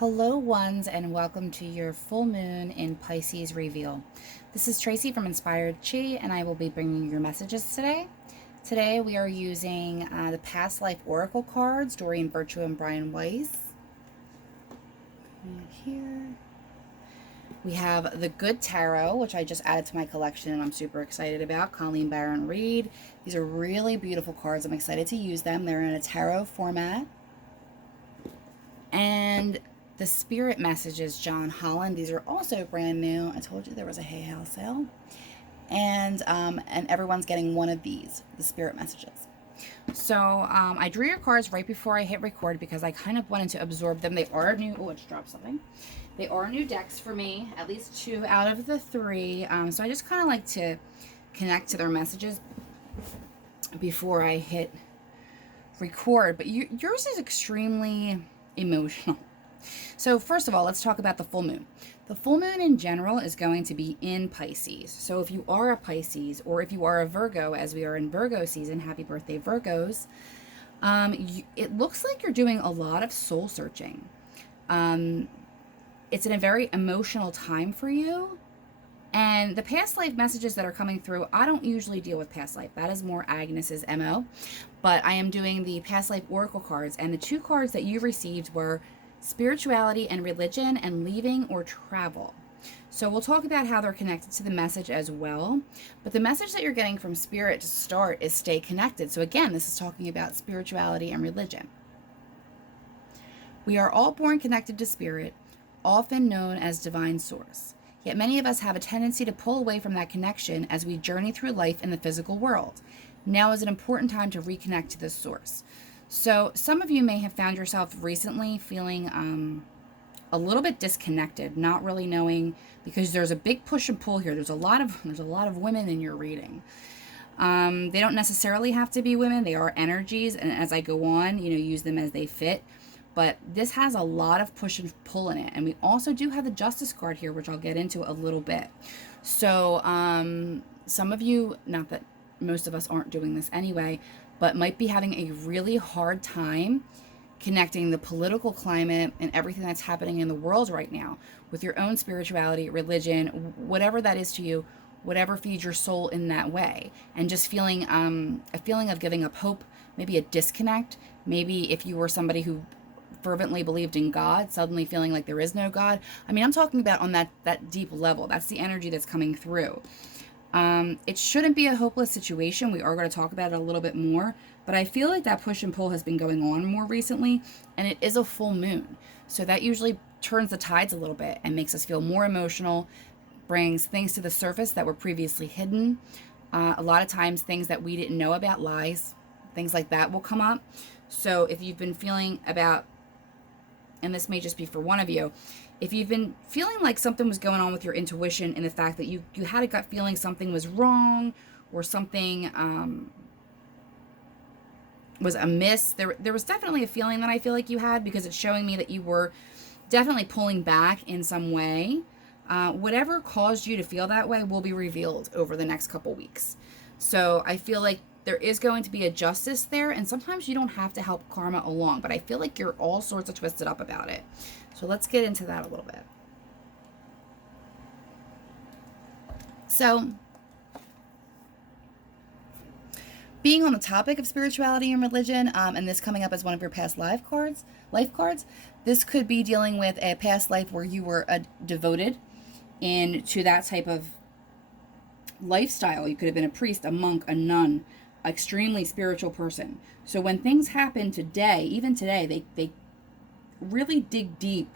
Hello, ones, and welcome to your full moon in Pisces reveal. This is Tracy from Inspired Chi, and I will be bringing you your messages today. Today, we are using the Past Life Oracle cards, Doreen Virtue and Brian Weiss. And here we have the Good Tarot, which I just added to my collection, and I'm super excited about. Colleen Barron Reed. These are really beautiful cards. I'm excited to use them. They're in a tarot format. And the Spirit Messages, John Holland. These are also brand new. I told you there was a hay house sale. And everyone's getting one of these, the Spirit Messages. So I drew your cards right before I hit record because I kind of wanted to absorb them. They are new. Oh, I just dropped something. They are new decks for me, at least 2 out of the 3. So I just kind of like to connect to their messages before I hit record. But yours is extremely emotional. So first of all, let's talk about the full moon. The full moon in general is going to be in Pisces. So if you are a Pisces or if you are a Virgo, as we are in Virgo season, happy birthday Virgos, it looks like you're doing a lot of soul searching. It's in a very emotional time for you. And the past life messages that are coming through, I don't usually deal with past life. That is more Agnes's MO. But I am doing the past life oracle cards. And the 2 cards that you received were spirituality and religion and leaving or travel. So we'll talk about how they're connected to the message as well. But the message that you're getting from Spirit to start is stay connected. So again, this is talking about spirituality and religion. We are all born connected to Spirit, often known as divine source. Yet many of us have a tendency to pull away from that connection as we journey through life in the physical world. Now is an important time to reconnect to this source. So some of you may have found yourself recently feeling a little bit disconnected, not really knowing, because there's a big push and pull here. There's a lot of women in your reading. They don't necessarily have to be women. They are energies, and as I go on, use them as they fit. But this has a lot of push and pull in it. And we also do have the Justice card here, which I'll get into a little bit. So some of you, not that most of us aren't doing this anyway, but might be having a really hard time connecting the political climate and everything that's happening in the world right now with your own spirituality, religion, whatever that is to you, whatever feeds your soul in that way. And just feeling a feeling of giving up hope, maybe a disconnect. Maybe if you were somebody who fervently believed in God, suddenly feeling like there is no God. I mean, I'm talking about on that deep level. That's the energy that's coming through. It shouldn't be a hopeless situation. We are going to talk about it a little bit more, but I feel like that push and pull has been going on more recently, and it is a full moon. So that usually turns the tides a little bit and makes us feel more emotional, brings things to the surface that were previously hidden. A lot of times things that we didn't know about, lies, things like that will come up. So if you've been feeling about, and this may just be for one of you, if you've been feeling like something was going on with your intuition and the fact that you had a gut feeling something was wrong or something was amiss, there was definitely a feeling that I feel like you had, because it's showing me that you were definitely pulling back in some way. Whatever caused you to feel that way will be revealed over the next couple weeks. So I feel like there is going to be a justice there, and sometimes you don't have to help karma along, but I feel like you're all sorts of twisted up about it. So let's get into that a little bit. So, being on the topic of spirituality and religion, and this coming up as one of your past life cards, this could be dealing with a past life where you were devoted into that type of lifestyle. You could have been a priest, a monk, a nun, extremely spiritual person. So when things happen today, even today, they really dig deep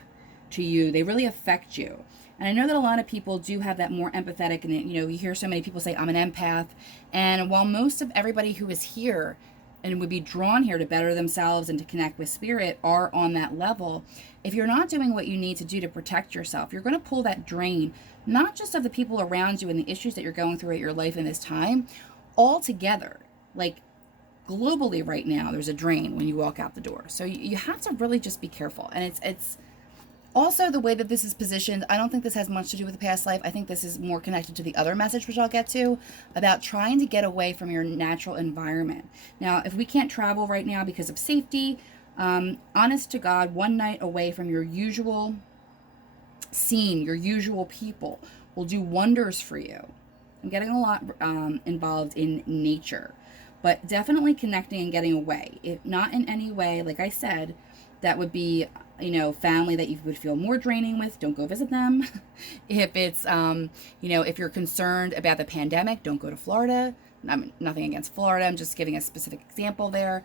to you. They really affect you. And I know that a lot of people do have that more empathetic, and you hear so many people say, I'm an empath. And while most of everybody who is here and would be drawn here to better themselves and to connect with Spirit are on that level, if you're not doing what you need to do to protect yourself, you're going to pull that drain, not just of the people around you and the issues that you're going through at your life in this time, all together. Like globally right now, there's a drain when you walk out the door. So you have to really just be careful. And it's also the way that this is positioned. I don't think this has much to do with the past life. I think this is more connected to the other message, which I'll get to, about trying to get away from your natural environment. Now, if we can't travel right now because of safety, Honest to God, one night away from your usual scene, your usual people, will do wonders for you. I'm getting a lot involved in nature, but definitely connecting and getting away. If not in any way, like I said, that would be, family that you would feel more draining with, don't go visit them. If it's, if you're concerned about the pandemic, don't go to Florida. Nothing against Florida. I'm just giving a specific example there.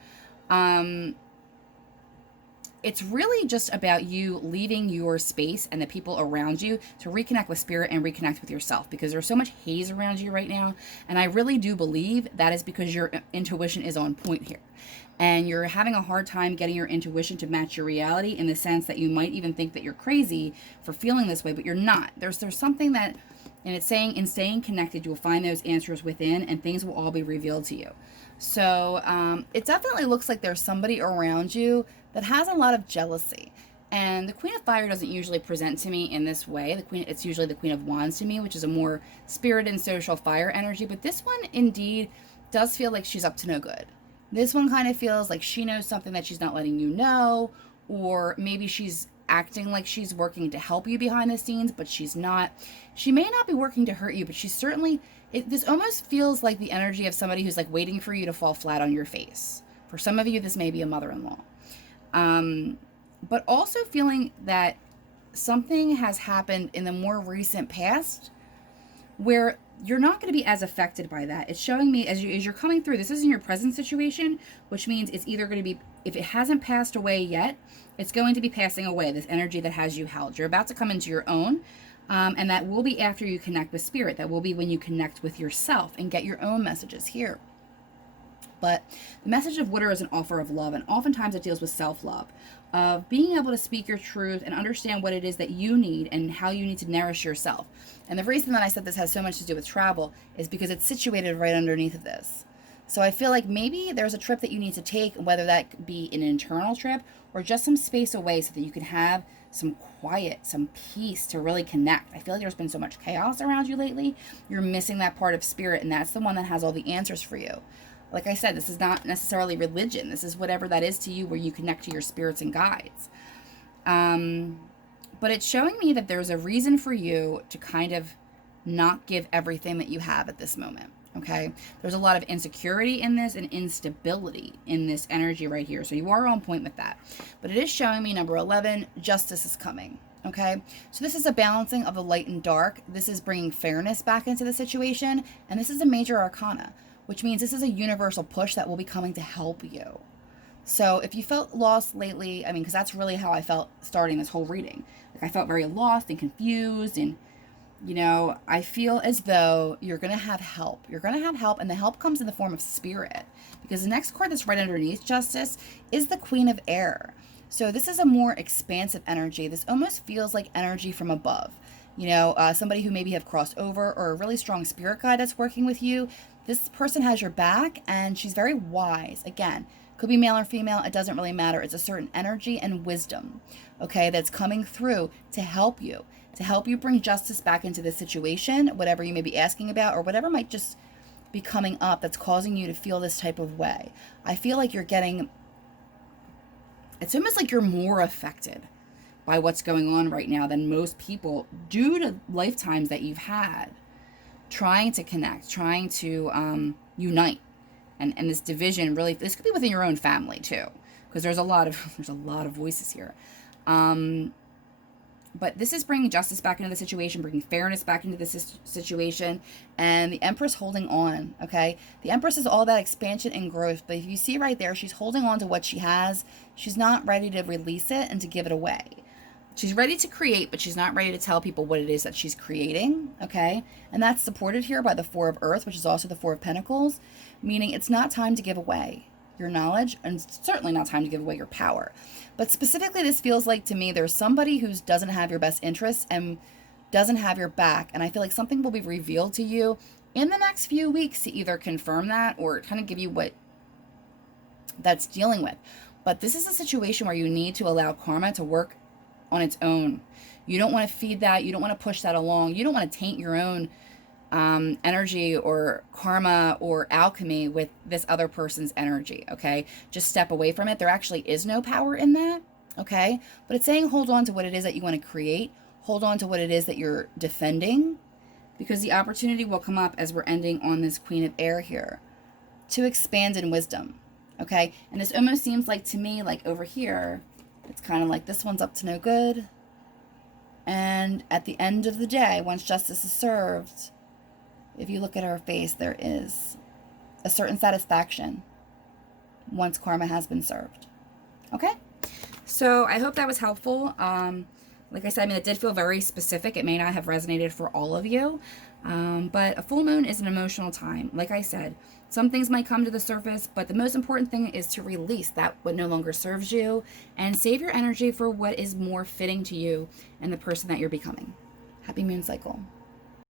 It's really just about you leaving your space and the people around you to reconnect with spirit and reconnect with yourself, because there's so much haze around you right now. And I really do believe that is because your intuition is on point here. And you're having a hard time getting your intuition to match your reality, in the sense that you might even think that you're crazy for feeling this way, but you're not. There's something that, and it's saying in staying connected, you'll find those answers within and things will all be revealed to you. So it definitely looks like there's somebody around you that has a lot of jealousy. And the Queen of Fire doesn't usually present to me in this way. It's usually the Queen of Wands to me, which is a more spirit and social fire energy. But this one indeed does feel like she's up to no good. This one kind of feels like she knows something that she's not letting you know, or maybe she's acting like she's working to help you behind the scenes, but she's not. She may not be working to hurt you, but she's certainly, this almost feels like the energy of somebody who's like waiting for you to fall flat on your face. For some of you, this may be a mother-in-law. But also feeling that something has happened in the more recent past where you're not going to be as affected by that. It's showing me as you're coming through, this isn't your present situation, which means it's either going to be, if it hasn't passed away yet, it's going to be passing away, this energy that has you held. You're about to come into your own, and that will be after you connect with spirit. That will be when you connect with yourself and get your own messages here. But the message of water is an offer of love, and oftentimes it deals with self-love, of being able to speak your truth and understand what it is that you need and how you need to nourish yourself. And the reason that I said this has so much to do with travel is because it's situated right underneath of this. So I feel like maybe there's a trip that you need to take, whether that be an internal trip or just some space away so that you can have some quiet, some peace to really connect. I feel like there's been so much chaos around you lately. You're missing that part of spirit, and that's the one that has all the answers for you. Like I said, this is not necessarily religion. This is whatever that is to you, where you connect to your spirits and guides. But it's showing me that there's a reason for you to kind of not give everything that you have at this moment. Okay? There's a lot of insecurity in this and instability in this energy right here. So you are on point with that. But it is showing me, number 11, justice is coming. Okay? So this is a balancing of the light and dark. This is bringing fairness back into the situation. And this is a major arcana, which means this is a universal push that will be coming to help you. So if you felt lost lately, because that's really how I felt starting this whole reading. Like I felt very lost and confused, and, I feel as though you're going to have help. You're going to have help, and the help comes in the form of spirit, because the next card that's right underneath justice is the Queen of Air. So this is a more expansive energy. This almost feels like energy from above. Somebody who maybe have crossed over, or a really strong spirit guide that's working with you. This person has your back, and she's very wise. Again, could be male or female. It doesn't really matter. It's a certain energy and wisdom, okay, that's coming through to help you bring justice back into this situation, whatever you may be asking about, or whatever might just be coming up that's causing you to feel this type of way. I feel like it's almost like you're more affected by what's going on right now than most people, due to lifetimes that you've had trying to connect, trying to unite, and this division. Really, this could be within your own family too, because there's a lot of voices here. But this is bringing justice back into the situation, bringing fairness back into this situation, and the Empress holding on, okay? The Empress is all about expansion and growth, but if you see right there, she's holding on to what she has. She's not ready to release it and to give it away. She's ready to create, but she's not ready to tell people what it is that she's creating, okay? And that's supported here by the Four of Earth, which is also the Four of Pentacles, meaning it's not time to give away your knowledge, and certainly not time to give away your power. But specifically, this feels like to me there's somebody who doesn't have your best interests and doesn't have your back, and I feel like something will be revealed to you in the next few weeks to either confirm that or kind of give you what that's dealing with. But this is a situation where you need to allow karma to work on its own. You don't want to feed that. You don't want to push that along. You don't want to taint your own energy or karma or alchemy with this other person's energy, okay? Just step away from it. There actually is no power in that, okay? But it's saying hold on to what it is that you want to create, hold on to what it is that you're defending, because the opportunity will come up as we're ending on this Queen of Air here to expand in wisdom, okay? And this almost seems like to me, like over here, it's kind of like this one's up to no good. And at the end of the day, once justice is served, if you look at her face, there is a certain satisfaction once karma has been served. Okay? So I hope that was helpful. Like I said, I mean, it did feel very specific. It may not have resonated for all of you. But a full moon is an emotional time. Like I said, some things might come to the surface, but the most important thing is to release that what no longer serves you and save your energy for what is more fitting to you and the person that you're becoming. Happy moon cycle.